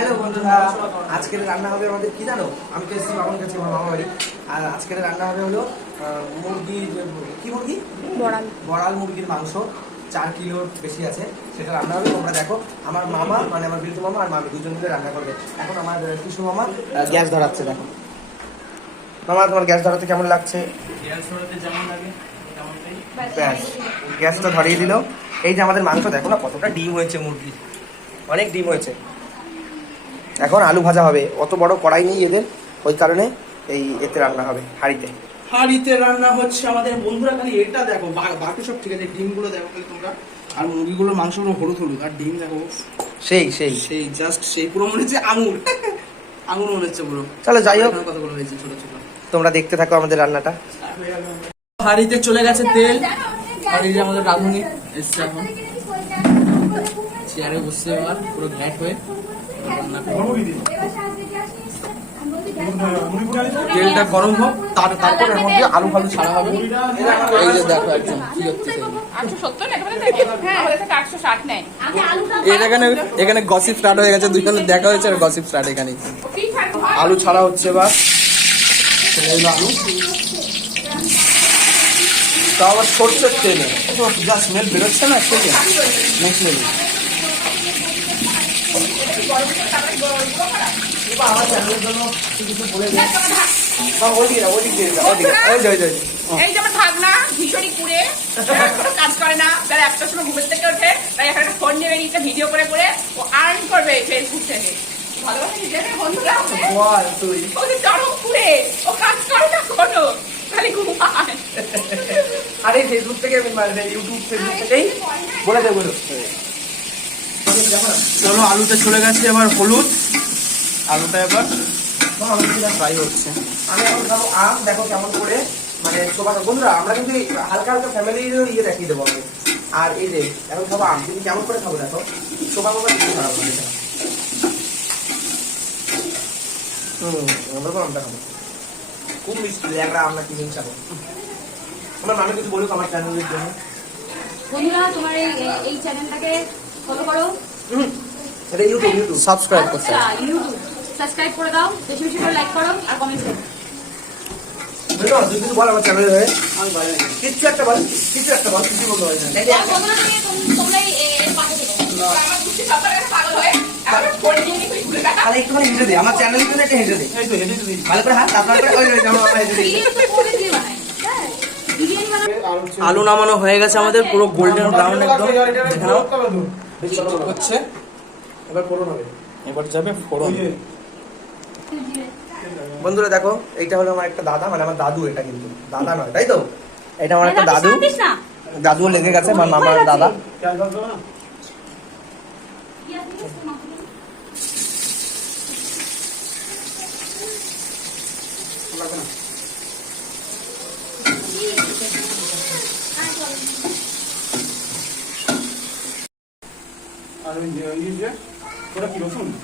Hello বন্ধুরা আজকের রান্না হবে আমাদের কি জানো? আমি তো এসেছি বাবার কাছে আমার মামা বাড়ি আর আজকের রান্না হবে হলো মুরগির কি মুরগি? বড়াল। বড়াল মুরগির মাংস চার কিলোর বেশি আছে সেটা রান্না হবে। তোমরা দেখো আমার মামা মানে আমার বিল্টু মামা আর মামি দুজন মিলে রান্না করবে। এখন আমার শিশু মামা গ্যাস ধরাচ্ছে দেখো। মামা তোমার গ্যাস ধরাতে কেমন লাগছে? গ্যাস ধরাতে যেমন ব্যাস। গ্যাসটা ধরিয়ে দিল। এই যে আমাদের মাংস দেখো না কতটা ডিম হয়েছে মুরগি অনেক ডিম হয়েছে। এখন আলু ভাজা হবে। অত বড় কড়াই নেই এদের ওই কারণে এই এতে রান্না হবে হাঁড়িতে। হাঁড়িতে রান্না হচ্ছে আমাদের বন্ধুরা খালি এটা দেখো বা- বাকি সব ঠিক আছে ডিমগুলো দেখো খালি তোমরা। আর মুরগিগুলোর মাংসগুলো হলুদ হলুদ আর ডিম দেখো সেই সেই। সেই জাস্ট সেই পুরো মনে হচ্ছে আঙুর। আঙুর মনে হচ্ছে পুরো। চলো যাই হোক। কতগুলো হয়েছে ছোট ছোট। তোমরা দেখতে থাকো আমাদের রান্নাটা। হাঁড়িতে চলে গেছে তেল। আর এই যে আমাদের রাঁধুনি এসছে এখন। চেয়ারে বসছে এবার পুরো ঘ্যাট হয়ে। তেলটা গরম হোক তার তারপর এর মধ্যে আলু ফালু ছাড়া হবে। এই যে দেখো একজন কি নেয় এর এখানে এখানে গসিপ স্টার্ট হয়ে গেছে দুজনে দেখা হয়েছে আর গসিপ স্টার্ট এখানে আলু ছাড়া হচ্ছে এবার আলু। তাও আবার সরষের তেলে। যা স্মেল বেরোচ্ছে না সেই নেক্সট লেভেল আমার চ্যানেলের জন্য কিছু বলে দেয় ওইদিকে ওইদিকে ওইদিকে ওই যে ওই যে এই যে আমার ভাগনা ভীষণই কুড়ে। কোনো কাজ করে না তার একটার সময় ঘুমের থেকে ওঠে তাই এখন একটা ফোন নিয়ে বেরিয়েছে ভিডিও করে করে ও আর্ন করবে ফেসবুক থেকে। ভালোবাসা বন্ধুরা তুই। চরম কুড়ে। ও কাজ করে না কোনো খালি ঘুমায়। আরে ফেসবুক থেকে ইউটিউব ফেসবুক থেকেই। বলে দেবো চলো আলুতে চলে গেছে এবার হলুদ। আলুটা এবার ফ্রাই হচ্ছে। আমি এখন খাব আম দেখো কেমন করে মানে বন্ধুরা আমরা কিন্তু হালকা হালকা ফ্যামিলির ইয়ে দেখিয়ে দেবো আমি। আর এই যে এখন খাব আম। কিন্তু কেমন করে খাব দেখো। শোভা বাবা কিছু খারাপ হুম আমরা তো আমটা খাব। খুব মিষ্টি ল্যাংড়া আমরা কি জিনিস খাব। আমার মামি কিছু বলুক আমার চ্যানেলের জন্য। বন্ধুরা তোমার এই এই চ্যানেলটাকে ফলো করো। এটা ইউটিউব ইউটিউব সাবস্ক্রাইব করতে। ইউটিউব সাবস্ক্রাইব করে দাও। বেশি বেশি করে লাইক করো আর কমেন্ট করো। কিছু আমার চ্যানেলে একটা হয়। হয়ে হেঁটে দে। আমার চ্যানেলের জন্য হেঁটে দে। ভালো করে হাত তারপর হ্যাঁ আলু নামানো হয়ে গেছে আমাদের পুরো গোল্ডেন ব্রাউন একদম। দেখে নাও। হচ্ছে? এবার হবে এবার যাবে ফোড়ন। বন্ধুরা দেখো এইটা হলো আমার একটা দাদা মানে আমার দাদু এটা কিন্তু। দাদা নয় তাই তো? এটা আমার একটা দাদু। না দাদুও লেগে গেছে আমার মামার দাদা।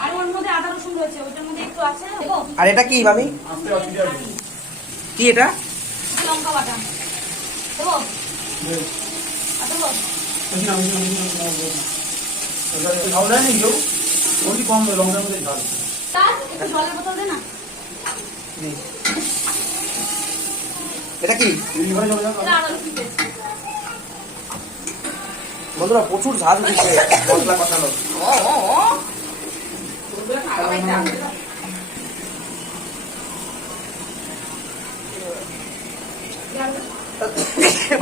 আর ওর মধ্যে আদা রসুন রয়েছে ওটার মধ্যে একটু আছে আর এটা কি মামি কি এটা? লঙ্কা বাটা। দেবো? আর দেবো? তার একটু জলের বোতল দে না। এটা কি এটা আদা রসুন পেস্ট বন্ধুরা, প্রচুর ঝাল দিচ্ছে মশলা কষানো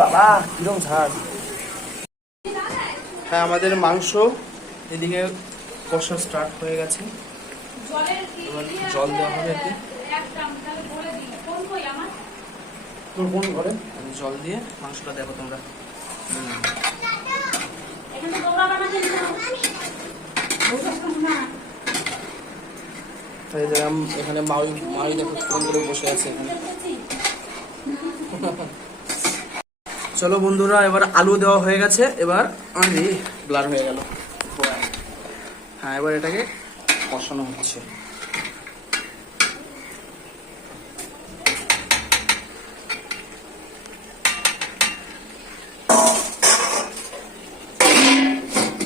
বাবা, কিরম ঝাল। হ্যাঁ আমাদের মাংস এদিকে কষা স্টার্ট হয়ে গেছে। জল দেওয়া হবে এতে। বলে কোন আমি জল দিয়ে মাংসটা দেখো তোমরা এখানে দৌড়া বানাতে না এখানে মাউরি মাউরি দেখো করে বসে আছে এখানে। চলো বন্ধুরা, এবার আলু দেওয়া হয়ে গেছে, এবার আমি ব্লার হয়ে গেল। হ্যাঁ এবার এটাকে কষানো হচ্ছে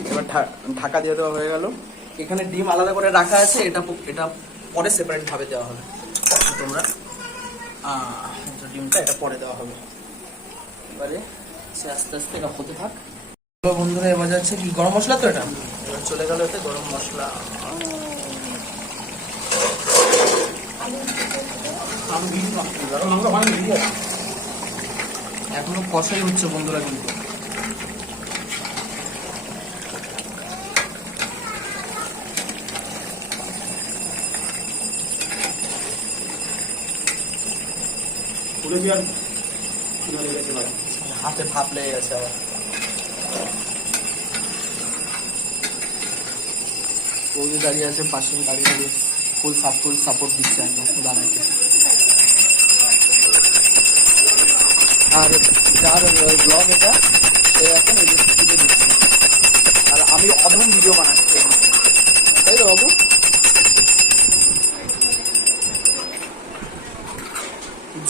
এবার ঢা- ঢাকা দিয়ে দেওয়া হয়ে গেল। এখানে ডিম আলাদা করে রাখা আছে, এটা এটা পরে সেপারেট ভাবে দেওয়া হবে। তোমরা ডিমটা এটা পরে দেওয়া হবে। এবারে সে আস্তে আস্তে এটা হতে থাক। বন্ধুরা, এবার যাচ্ছে কি, গরম মশলা তো এটা? চলে গেল এতে গরম মশলা। এখনও কষাই হচ্ছে বন্ধুরা কিন্তু। হাতে লেগে গেছে আবার। দাঁড়িয়ে আছে, পাশে দাঁড়িয়ে দাঁড়িয়ে ফুল ফুল সাপোর্ট দিচ্ছে একদম আর যার ব্লগ এটা, সে এখন আর আমি অধম ভিডিও বানাচ্ছি। তাই তো বাবু?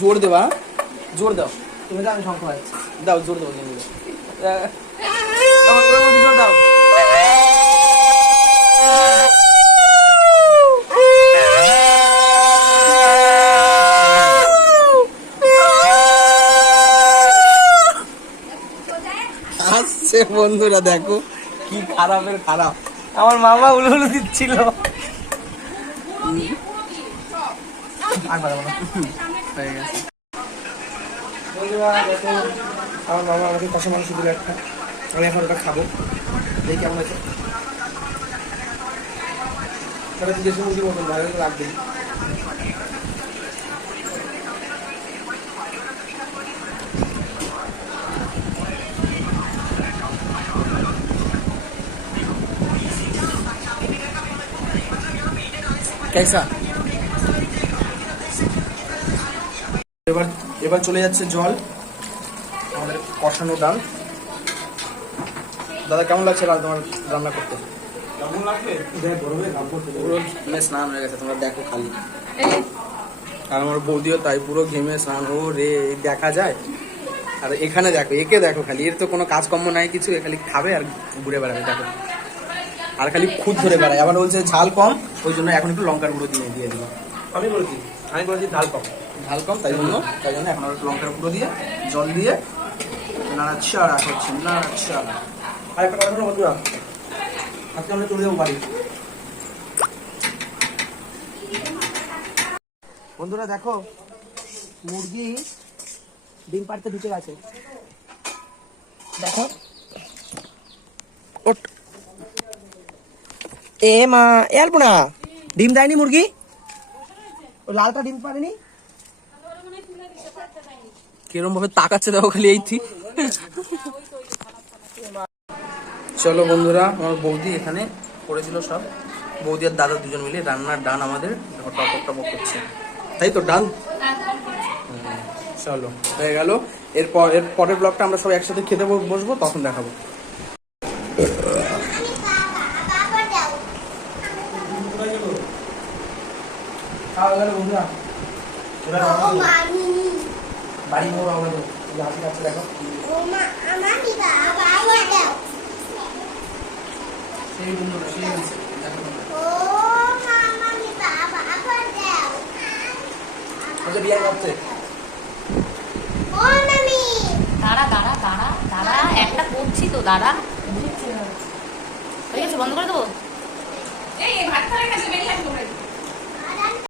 জোর দেবা? জোর দাও। তুমি তো আমি শঙ্খ পাচ্ছি দাও জোর দাও তুমি জোর দাও। আসছে বন্ধুরা দেখো কি খারাপের খারাপ। আমার মামা উলু উলু দিচ্ছিল। আর আমার মামা আমাকে কষা মাংস দিল একটা আমি এখন ওটা খাব দেখি কেমন আছে তাহলে দেশের মুরগির মতন ভালো করে রাখবি এবার এবার চলে যাচ্ছে জল। আমাদের কষানো ডাল। দাদা কেমন লাগছে রাত তোমার রান্না করতে? পুরো ঘেমে স্নান হয়ে গেছে তোমরা দেখো খালি। আর আমার বৌদিও তাই পুরো ঘেমে স্নান। ও রে দেখা যায়? আর এখানে দেখো একে দেখো খালি। এর তো কোনো কাজকর্ম নাই কিছু এ খালি খাবে আর ঘুরে বেড়াবে দেখো। আর খালি খুদ ধরে বেড়ায়। আবার বলছে ঝাল কম ওই জন্য এখন একটু লঙ্কার গুঁড়ো দিয়ে দিয়ে দিল আমি বলেছি আমি বলেছি ঝাল কম। ঝাল কম, তাই জন্য তাই জন্য এখন একটু লঙ্কার গুঁড়ো দিয়ে, জল দিয়ে নাড়াচ্ছা আর হচ্ছে নাড়াচ্ছা আর একটা কথা শোনো বন্ধুরা, আজকে আমরা চলে যাব বাড়ি। বন্ধুরা দেখো, মুরগি ডিম পাড়তে ঢুকে গেছে। দেখো। এ মা, এ আলপনা, ডিম দেয়নি মুরগি? লালটা ডিম পারেনি কিরম ভাবে তাকাচ্ছে দেখো খালি এই ঠিক চলো বন্ধুরা আমার বৌদি এখানে করেছিল সব। বৌদি আর দাদা দুজন মিলে রান্নার ডান আমাদের টপক টপক করছে। তাই তো ডান? চলো হয়ে গেল। এরপর এর পরের ব্লগটা আমরা সব একসাথে খেতে বসবো তখন দেখাবো। বন্ধুরা? বাড়ি মোড় আমরা এই হাসি কাছে দেখো। সেই বন্ধুরা সেই দেখো তোমরা। বিয়ে করতে দাঁড়া দাঁড়া দাঁড়া দাঁড়া। একটা করছি তো দাঁড়া। হয়ে গেছে বন্ধ করে দেবো? এই ভাত খাওয়ার কাছে